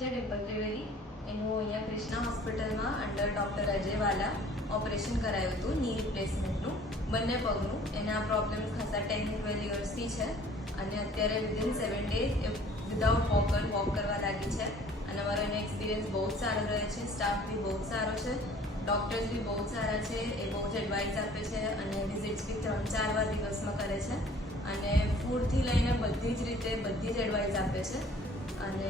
છે ડિમ્પલ ત્રિવેદી. એનું અહીંયા ક્રિષ્ના હોસ્પિટલમાં અંડર ડૉક્ટર અજય વાલા ઓપરેશન કરાયું હતું ની રિપ્લેસમેન્ટનું બંને પગનું. એના પ્રોબ્લેમ ખાસા 10-12 યર્સથી છે અને અત્યારે within 7 days without walker walk કરવા લાગી છે અને અમારો એનો એક્સપિરિયન્સ બહુ જ સારો રહે છે. સ્ટાફ બી બહુ જ સારો છે, ડૉક્ટર્સ બી બહુ જ સારા છે. એ બહુ જ એડવાઇસ આપે છે અને વિઝિટ્સ બી 3-4 વાર દિવસમાં કરે છે અને ફૂડથી લઈને બધી જ રીતે બધી જ એડવાઇસ આપે છે. અને